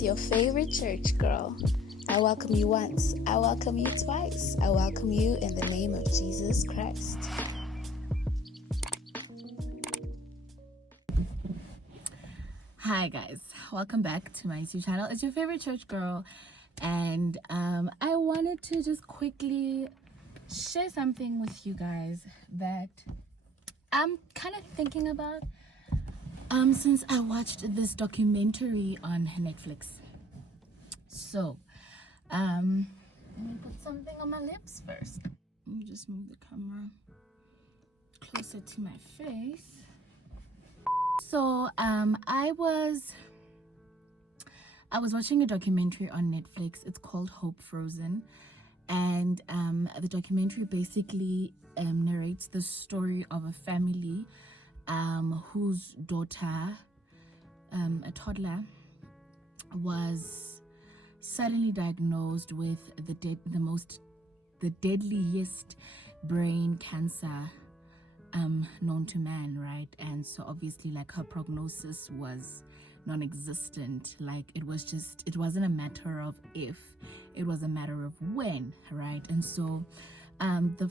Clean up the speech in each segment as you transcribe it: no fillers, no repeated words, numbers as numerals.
It's your favorite church girl. I welcome you once. I welcome you twice. I welcome you in the name of Jesus Christ. Hi guys, welcome back to my YouTube channel. It's your favorite church girl, and I wanted to just quickly share something with you guys that I'm kind of thinking about since I watched this documentary on Netflix. So let me put something on my lips first. Let me just move the camera closer to my face. So I was watching a documentary on Netflix. It's called Hope Frozen, and the documentary basically narrates the story of a family whose daughter, a toddler, was suddenly diagnosed with the deadliest brain cancer known to man, right? And so obviously, like, her prognosis was non-existent. Like, it wasn't a matter of if, it was a matter of when, right? And so the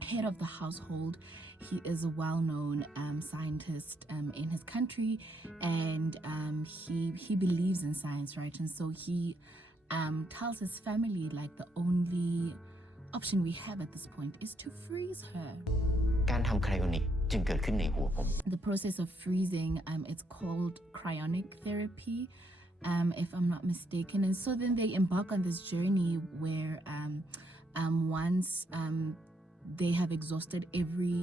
head of the household, he is a well-known scientist in his country, and he believes in science, right? And so he tells his family, like, the only option we have at this point is to freeze her. การทำ cryonic จึงเกิดขึ้นในหัวผม The process of freezing, it's called cryonic therapy, if I'm not mistaken. And so then they embark on this journey where once they have exhausted every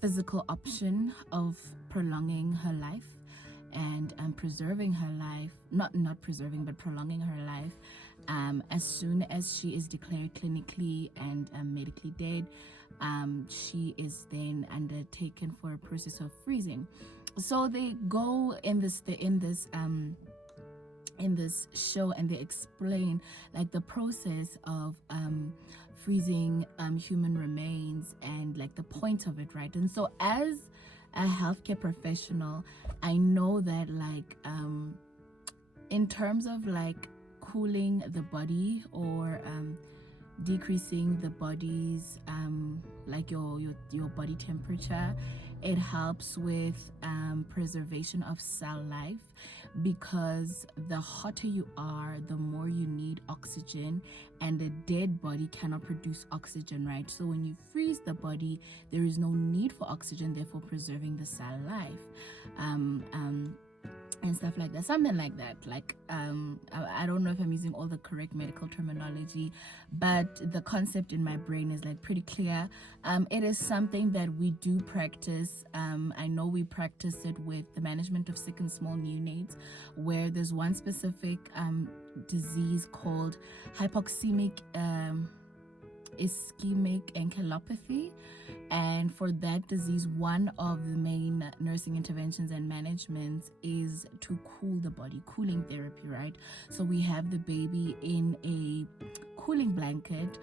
physical option of prolonging her life and preserving her life, not preserving but prolonging her life, as soon as she is declared clinically and medically dead, she is then undertaken for a process of freezing. So they go in this show, and they explain, like, the process of freezing human remains and, like, the point of it, right? And so as a healthcare professional, I know that, like, in terms of, like, cooling the body or decreasing the body's like your body temperature, it helps with preservation of cell life, because the hotter you are, the more you need oxygen, and a dead body cannot produce oxygen, right? So when you freeze the body, there is no need for oxygen, therefore preserving the cell life, and stuff like that, something like that. Like, I don't know if I'm using all the correct medical terminology, but the concept in my brain is, like, pretty clear. It is something that we do practice. I know we practice it with the management of sick and small neonates, where there's one specific disease called hypoxemic ischemic encephalopathy, and for that disease, one of the main nursing interventions and managements is to cool the body, cooling therapy, right? So we have the baby in a cooling blanket,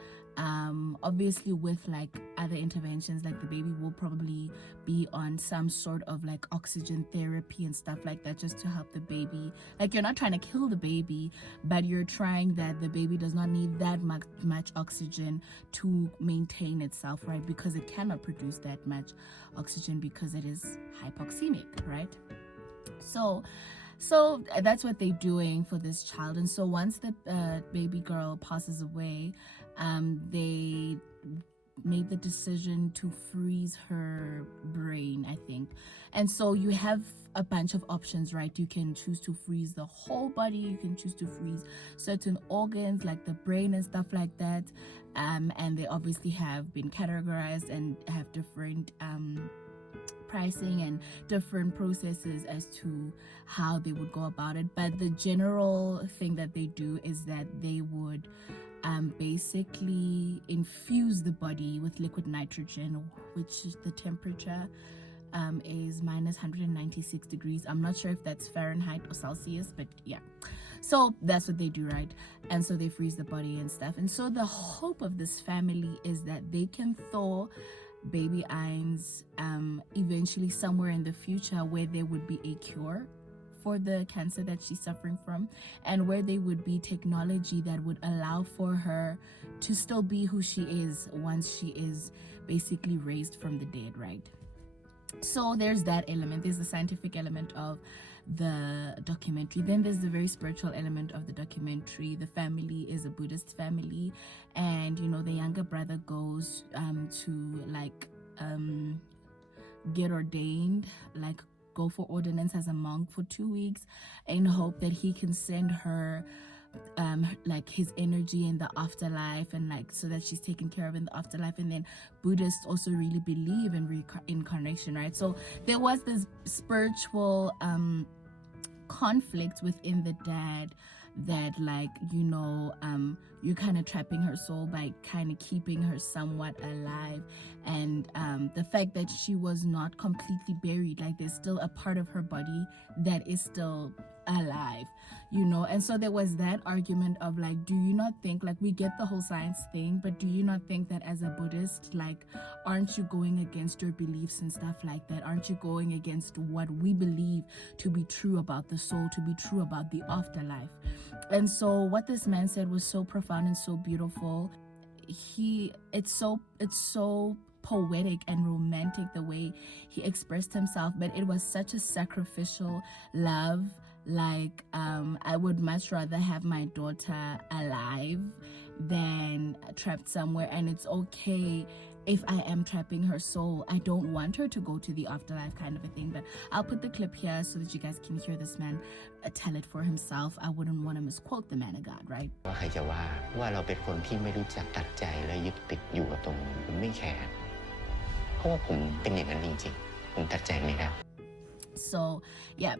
obviously with, like, other interventions, like the baby will probably be on some sort of, like, oxygen therapy and stuff like that, just to help the baby. Like, you're not trying to kill the baby, but you're trying that the baby does not need that much oxygen to maintain itself, right? Because it cannot produce that much oxygen because it is hypoxemic, right? So that's what they're doing for this child. And so once the baby girl passes away, they made the decision to freeze her brain, I think. And so you have a bunch of options, right? You can choose to freeze the whole body, you can choose to freeze certain organs like the brain and stuff like that, and they obviously have been categorized and have different pricing and different processes as to how they would go about it. But the general thing that they do is that they would basically infuse the body with liquid nitrogen, which is the temperature is minus 196 degrees. I'm not sure if that's Fahrenheit or Celsius, but yeah. So that's what they do, right? And so they freeze the body and stuff. And so the hope of this family is that they can thaw baby Eins eventually somewhere in the future, where there would be a cure for the cancer that she's suffering from, and where there would be technology that would allow for her to still be who she is once she is basically raised from the dead, right? So there's that element. There's the scientific element of the documentary. Then there's the very spiritual element of the documentary. The family is a Buddhist family, and the younger brother goes to get ordained, go for ordinance as a monk for 2 weeks, in hope that he can send her his energy in the afterlife, and so that she's taken care of in the afterlife. And then Buddhists also really believe in reincarnation, right? So there was this spiritual conflict within the dad, that you're kind of trapping her soul by kind of keeping her somewhat alive, and the fact that she was not completely buried, there's still a part of her body that is still alive, and so there was that argument of do you not think, we get the whole science thing, but do you not think that as a Buddhist, aren't you going against your beliefs and stuff like that? Aren't you going against what we believe to be true about the soul, to be true about the afterlife? And so what this man said was so profound and so beautiful. It's so poetic and romantic the way he expressed himself, but it was such a sacrificial love. I would much rather have my daughter alive than trapped somewhere, and it's okay if I am trapping her soul. I don't want her to go to the afterlife, kind of a thing. But I'll put the clip here so that you guys can hear this man tell it for himself. I wouldn't want to misquote the man of God, right? ว่าใครจะว่าเราเป็นคนที่ไม่รู้จักตัดใจและยึดติดอยู่กับตรงนั้นผมไม่แคร์เพราะว่าผมเป็นอย่างนั้นจริงๆผมตัดใจไม่ได้ So yeah,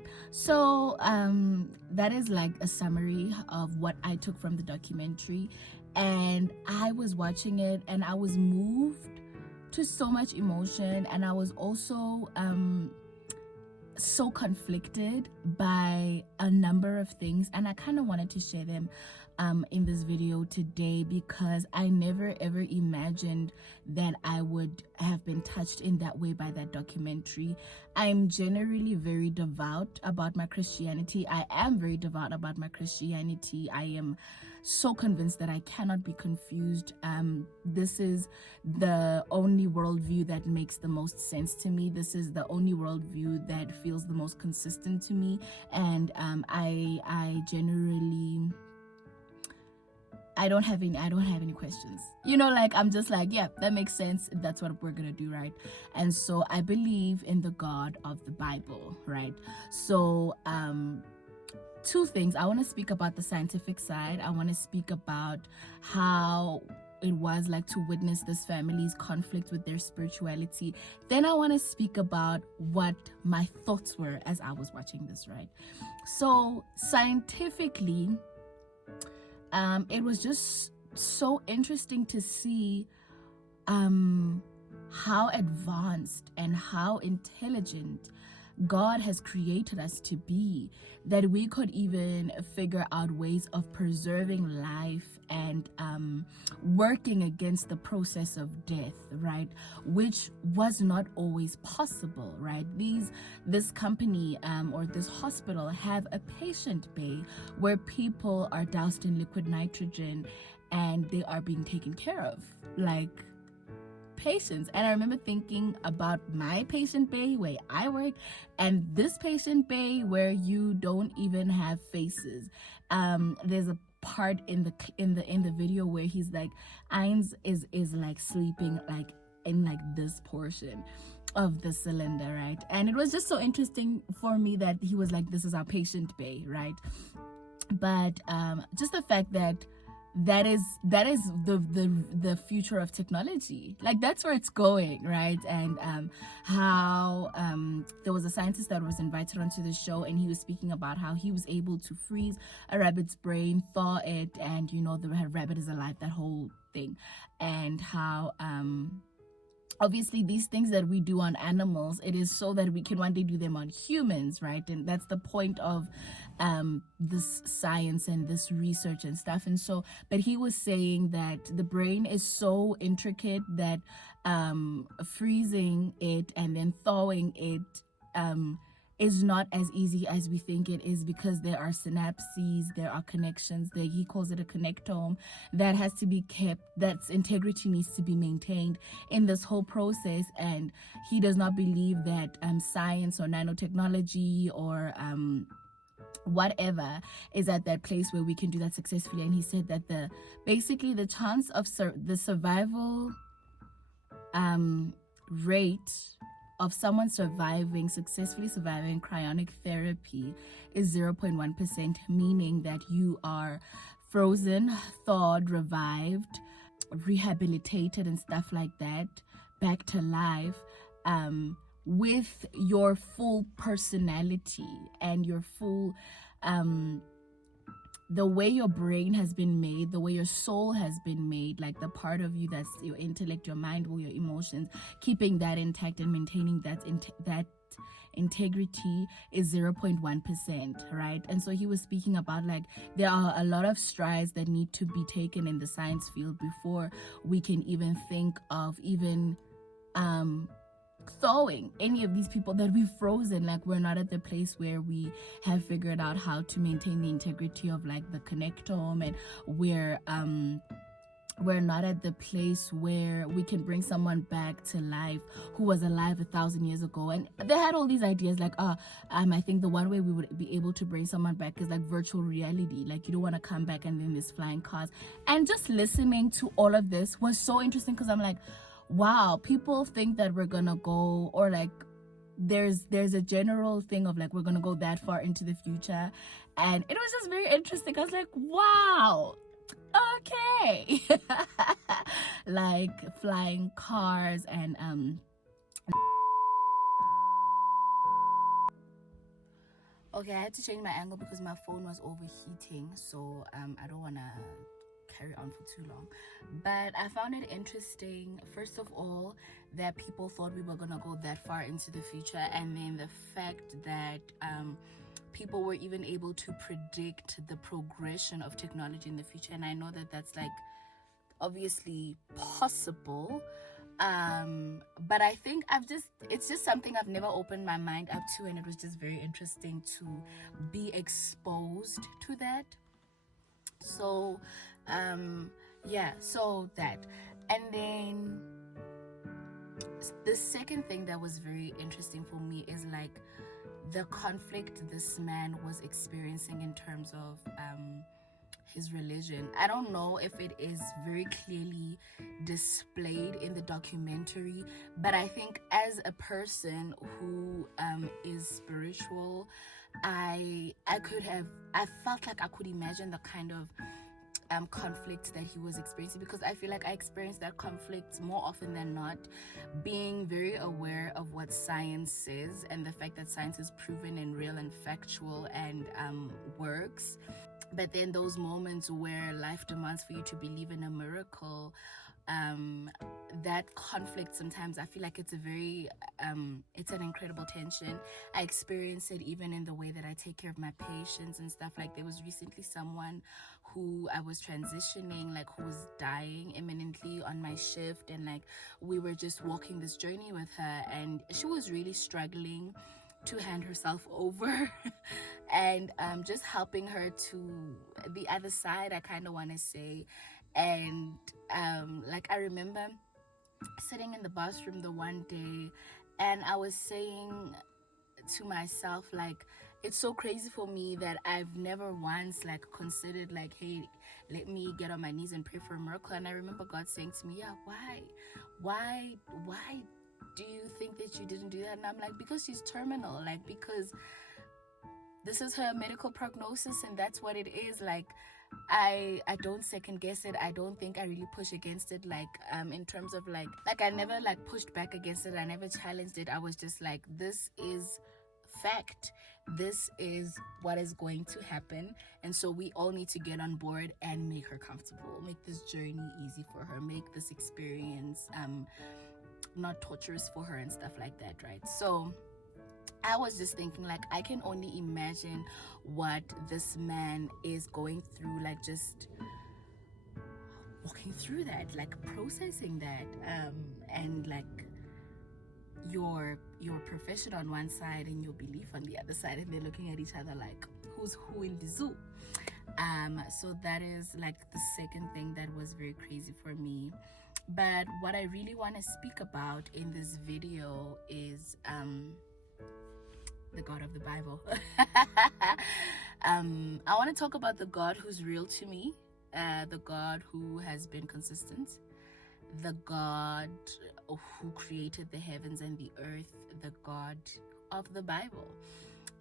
that is a summary of what I took from the documentary, and I was watching it and I was moved to so much emotion, and I was also so conflicted by a number of things, and I kind of wanted to share them in this video today, because I never ever imagined that I would have been touched in that way by that documentary. I'm generally very devout about my Christianity. I am very devout about my Christianity. I am so convinced that I cannot be confused. This is the only worldview that makes the most sense to me. This is the only worldview that feels the most consistent to me, and I generally, I don't have any questions. I'm just yeah, that makes sense. That's what we're gonna do, right? And so I believe in the God of the Bible, right? So two things. I want to speak about the scientific side. I want to speak about how it was to witness this family's conflict with their spirituality. Then I want to speak about what my thoughts were as I was watching this, right? So scientifically, it was just so interesting to see how advanced and how intelligent God has created us to be, that we could even figure out ways of preserving life and working against the process of death, right? Which was not always possible, right? This company or this hospital have a patient bay where people are doused in liquid nitrogen and they are being taken care of patients. And I remember thinking about my patient bay where I work and this patient bay where you don't even have faces. There's a part in the video where he's Ainz is sleeping in this portion of the cylinder, right? And it was just so interesting for me that he was this is our patient bay, right? But just the fact that is the future of technology, that's where it's going, right? And how there was a scientist that was invited onto the show, and he was speaking about how he was able to freeze a rabbit's brain, thaw it, and the rabbit is alive, that whole thing. And how obviously these things that we do on animals, it is so that we can one day do them on humans, right? And that's the point of this science and this research and stuff. And so, but he was saying that the brain is so intricate that freezing it and then thawing it is not as easy as we think it is, because there are synapses, there are connections there. He calls it a connectome that has to be kept, that's integrity needs to be maintained in this whole process. And he does not believe that science or nanotechnology or whatever is at that place where we can do that successfully. And he said that basically the chance of the survival rate of someone successfully surviving cryonic therapy is 0.1%, meaning that you are frozen, thawed, revived, rehabilitated and stuff like that, back to life, with your full personality and your full the way your brain has been made, the way your soul has been made, like the part of you that's your intellect, your mind, or your emotions, keeping that intact and maintaining that integrity is 0.1%, right? And so he was speaking about like there are a lot of strides that need to be taken in the science field before we can even think of even thawing any of these people that we've frozen. Like, we're not at the place where we have figured out how to maintain the integrity of like the connectome, and we're not at the place where we can bring someone back to life who was alive 1,000 years ago. And they had all these ideas like I think the one way we would be able to bring someone back is like virtual reality. Like, you don't want to come back and then there's flying cars. And just listening to all of this was so interesting, because I'm like, wow, people think that we're gonna go, or like there's a general thing of like we're gonna go that far into the future. And it was just very interesting. I was like, wow, okay. Like flying cars and okay, I had to change my angle because my phone was overheating, so I don't want to carry on for too long. But I found it interesting, first of all, that people thought we were gonna go that far into the future, and then the fact that people were even able to predict the progression of technology in the future. And I know that that's like obviously possible, but I think it's just something I've never opened my mind up to, and it was just very interesting to be exposed to that. So so that. And then the second thing that was very interesting for me is like the conflict this man was experiencing in terms of his religion. I don't know if it is very clearly displayed in the documentary, but I think as a person who is spiritual, I felt like I could imagine the kind of conflict that he was experiencing, because I feel like I experienced that conflict more often than not, being very aware of what science says and the fact that science is proven and real and factual and works. But then those moments where life demands for you to believe in a miracle, that conflict, sometimes I feel like it's a very it's an incredible tension. I experience it even in the way that I take care of my patients and stuff. Like, there was recently someone who I was transitioning, like, who was dying imminently on my shift, and like we were just walking this journey with her, and she was really struggling to hand herself over and just helping her to the other side, I kind of want to say. And like, I remember sitting in the bathroom the one day, and I was saying to myself, like, it's so crazy for me that I've never once like considered like, hey, let me get on my knees and pray for a miracle. And I remember God saying to me, yeah, why do you think that you didn't do that? And I'm like, because she's terminal, like, because this is her medical prognosis and that's what it is. Like, I don't second guess it. I don't think I really push against it, like in terms of like I never like pushed back against it. I never challenged it. I was just like, this is fact, this is what is going to happen, and so we all need to get on board and make her comfortable, make this journey easy for her, make this experience not torturous for her and stuff like that, right? So I was just thinking, like, I can only imagine what this man is going through, like, just walking through that, like, processing that, and like your profession on one side and your belief on the other side, and they're looking at each other like, who's who in the zoo? So that is like the second thing that was very crazy for me. But what I really want to speak about in this video is the God of the Bible. I want to talk about the God who's real to me, the God who has been consistent, the God who created the heavens and the earth, the God of the Bible.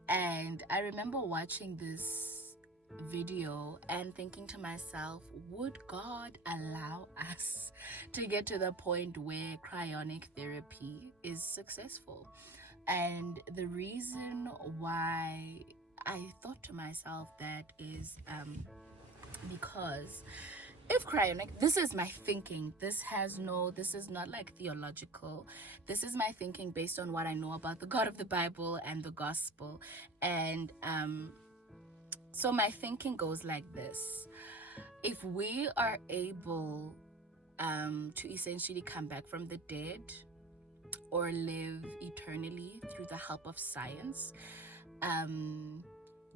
And I remember watching this video and thinking to myself, would God allow us to get to the point where cryonic therapy is successful? And the reason why I thought to myself that is because if cryonic, this is my thinking, this is not like theological, this is my thinking based on what I know about the God of the Bible and the gospel. And so my thinking goes like this: if we are able to essentially come back from the dead or live eternally through the help of science,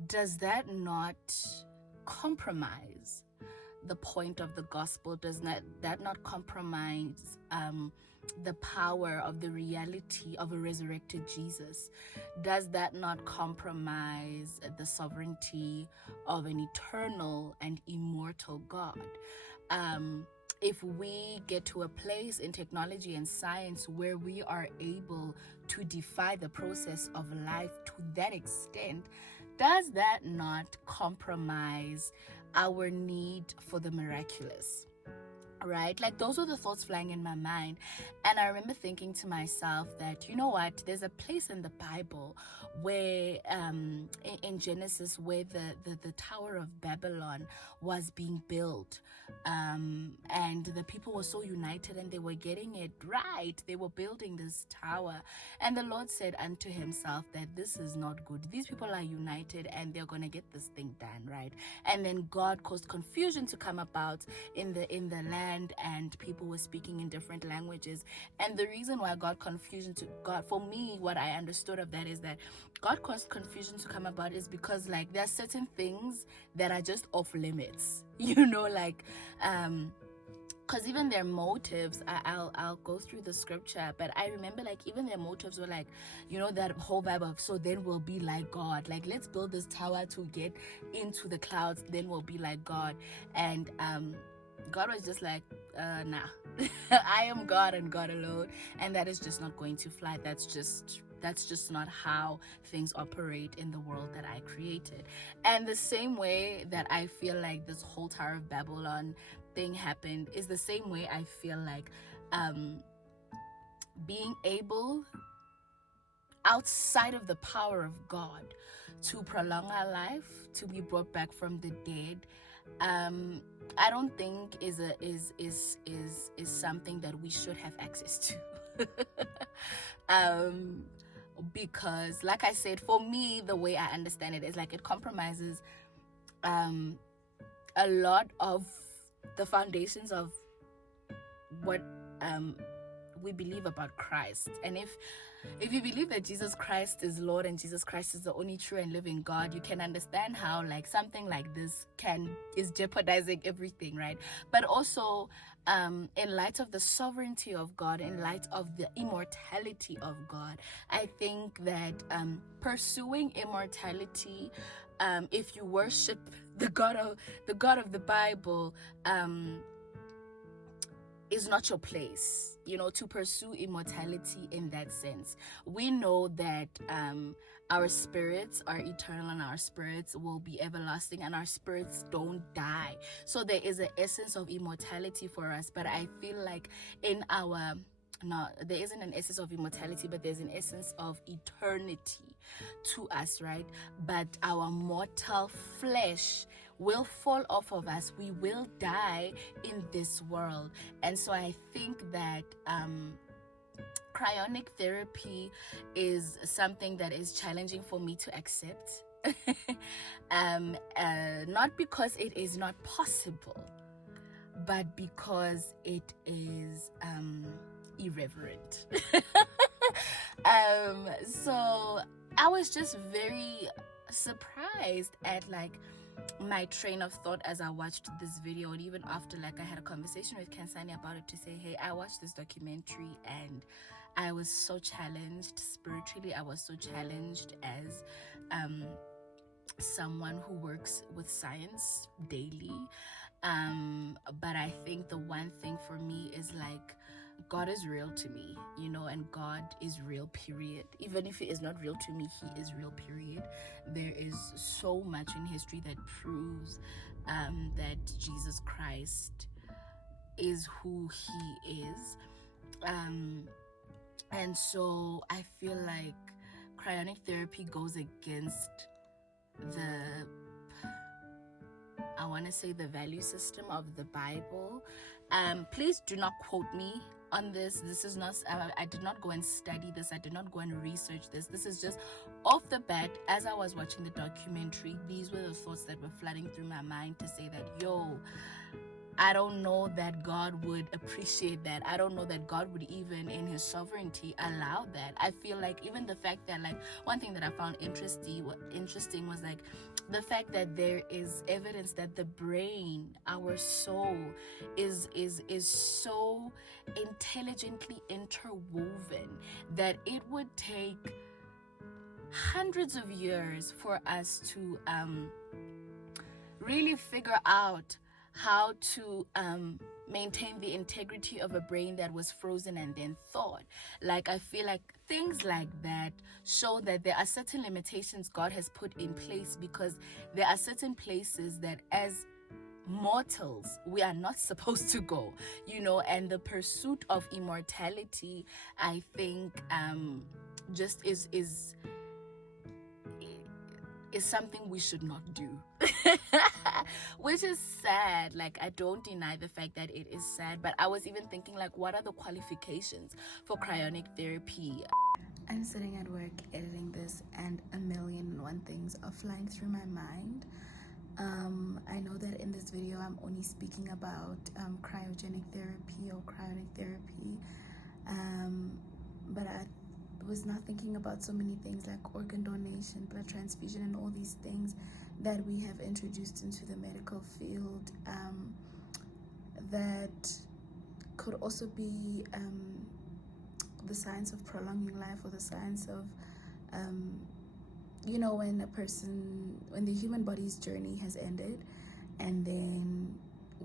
does that not compromise the point of the gospel? Does that not compromise the power of the reality of a resurrected Jesus? Does that not compromise the sovereignty of an eternal and immortal God? If we get to a place in technology and science where we are able to defy the process of life to that extent, does that not compromise our need for the miraculous? Right? Like, those were the thoughts flying in my mind. And I remember thinking to myself that, you know what, there's a place in the Bible where in Genesis where the Tower of Babylon was being built, and the people were so united and they were getting it right. They were building this tower, and the Lord said unto himself that this is not good. These people are united and they're gonna get this thing done, right? And then God caused confusion to come about in the land, and people were speaking in different languages. And the reason why for me, what I understood of that is that God caused confusion to come about is because, like, there are certain things that are just off limits, like because even their motives, I'll go through the scripture, but I remember, like, even their motives were like, that whole vibe of, so then we'll be like God, like, let's build this tower to get into the clouds, then we'll be like God. And God was just like, nah, I am God and God alone, and that is just not going to fly. That's just not how things operate in the world that I created. And the same way that I feel like this whole Tower of Babylon thing happened is the same way I feel like being able, outside of the power of God, to prolong our life, to be brought back from the dead, I don't think is something that we should have access to. Because, like I said, for me, the way I understand it is like it compromises a lot of the foundations of what we believe about Christ. And if you believe that Jesus Christ is Lord and Jesus Christ is the only true and living God, you can understand how, like, something like this is jeopardizing everything, right? But also, in light of the sovereignty of God, in light of the immortality of God, I think that pursuing immortality, if you worship the God of the Bible, is not your place, to pursue immortality in that sense. We know that our spirits are eternal and our spirits will be everlasting and our spirits don't die. So there is an essence of immortality for us, but I feel like there isn't an essence of immortality, but there's an essence of eternity to us, right? But our mortal flesh will fall off of us. We will die in this world. And so I think that cryonic therapy is something that is challenging for me to accept. Not because it is not possible, but because it is irreverent. So I was just very surprised at like my train of thought as I watched this video, and even after like I had a conversation with Kansani about it to say, hey, I watched this documentary and I was so challenged spiritually. I was so challenged as someone who works with science daily. But I think the one thing for me is like, God is real to me, you know, and God is real, period. Even if He is not real to me, He is real, period. There is so much in history that proves that Jesus Christ is who He is. And so I feel like cryonic therapy goes against I want to say the value system of the Bible. Please do not quote me on this. This is not, I did not go and study this. I did not go and research this. This is just off the bat. As I was watching the documentary, these were the thoughts that were flooding through my mind to say that, yo, I don't know that God would appreciate that. I don't know that God would even in His sovereignty allow that. I feel like even the fact that like one thing that I found interesting was like the fact that there is evidence that the brain, our soul, is so intelligently interwoven that it would take hundreds of years for us to really figure out how to maintain the integrity of a brain that was frozen and then thawed. Like, I feel like things like that show that there are certain limitations God has put in place, because there are certain places that as mortals we are not supposed to go, you know, and the pursuit of immortality, I think just is something we should not do. Which is sad. Like, I don't deny the fact that it is sad, but I was even thinking like, what are the qualifications for cryonic therapy? I'm sitting at work editing this and 1,000,001 things are flying through my mind. I know that in this video I'm only speaking about cryogenic therapy or cryonic therapy, but I was not thinking about so many things like organ donation, blood transfusion, and all these things that we have introduced into the medical field that could also be the science of prolonging life, or the science of you know, when the human body's journey has ended and then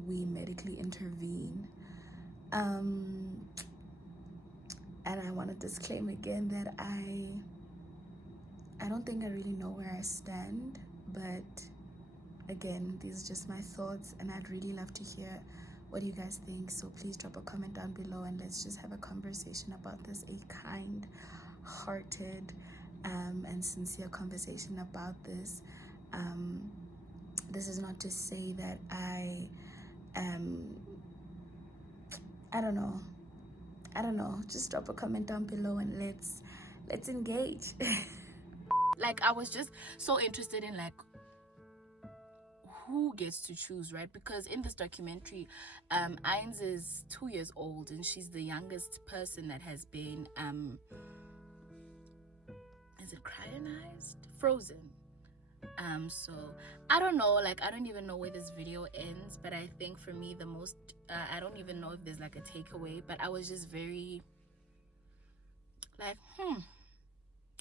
we medically intervene. And I want to disclaim again that I don't think I really know where I stand, but again, these are just my thoughts, and I'd really love to hear what you guys think. So please drop a comment down below and let's just have a conversation about this, a kind-hearted and sincere conversation about this. This is not to say that I don't know, just drop a comment down below and let's engage. Like, I was just so interested in like who gets to choose, right? Because in this documentary, Ainz is 2 years old and she's the youngest person that has been is it cryogenized? Frozen. So I don't know, like, I don't even know where this video ends, but I think for me the most I don't even know if there's like a takeaway, but I was just very like,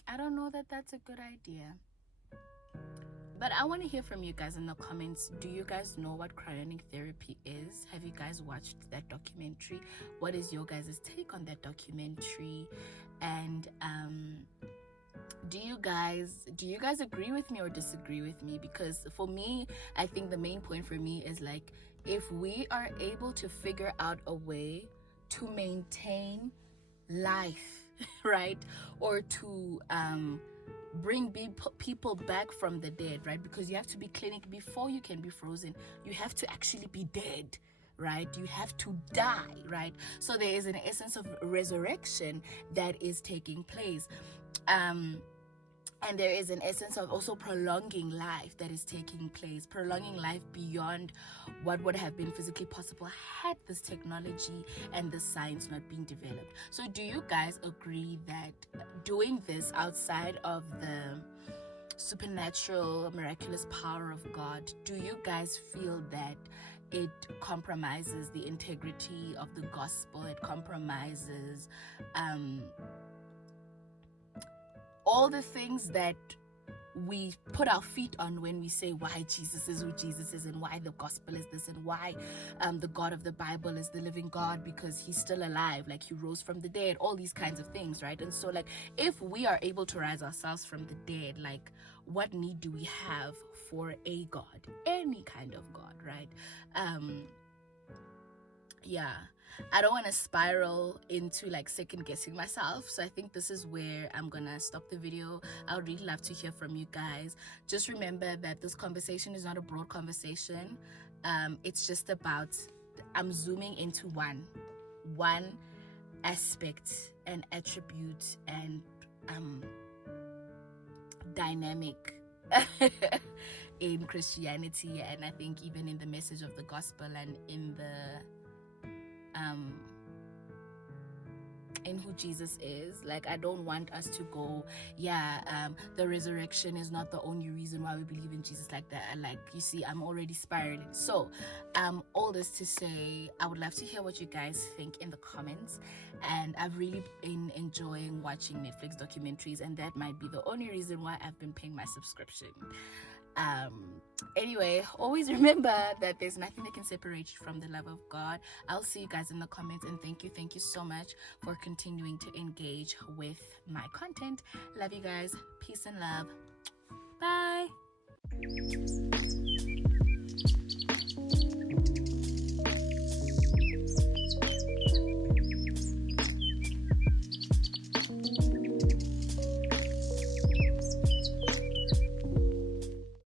I don't know that that's a good idea. But I want to hear from you guys in the comments. Do you guys know what cryonic therapy is? Have you guys watched that documentary? What is your guys' take on that documentary? And do you guys agree with me or disagree with me? Because for me, I think the main point for me is like, if we are able to figure out a way to maintain life, right, or to bring people back from the dead, right, because you have to be clinic before you can be frozen. You have to actually be dead, right? You have to die, right? So there is an essence of resurrection that is taking place. And there is an essence of also prolonging life that is taking place, prolonging life beyond what would have been physically possible had this technology and this science not being developed. So do you guys agree that doing this outside of the supernatural, miraculous power of God, do you guys feel that it compromises the integrity of the gospel? It compromises all the things that we put our feet on when we say why Jesus is who Jesus is, and why the gospel is this, and why the God of the Bible is the living God, because he's still alive, like he rose from the dead, all these kinds of things, right? And so, like, if we are able to rise ourselves from the dead, like, what need do we have for a God, any kind of God, right? Yeah, I don't want to spiral into like second guessing myself, so I think this is where I'm gonna stop the video. I would really love to hear from you guys. Just remember that this conversation is not a broad conversation. It's just about, I'm zooming into one aspect and attribute and dynamic in Christianity, and I think even in the message of the gospel, and in who Jesus is. Like, I don't want us to go, the resurrection is not the only reason why we believe in Jesus, like that. Like, you see, I'm already spiraling. So all this to say, I would love to hear what you guys think in the comments, and I've really been enjoying watching Netflix documentaries, and that might be the only reason why I've been paying my subscription. Anyway, always remember that there's nothing that can separate you from the love of God. I'll see you guys in the comments, and thank you so much for continuing to engage with my content. Love you guys. Peace and love. Bye.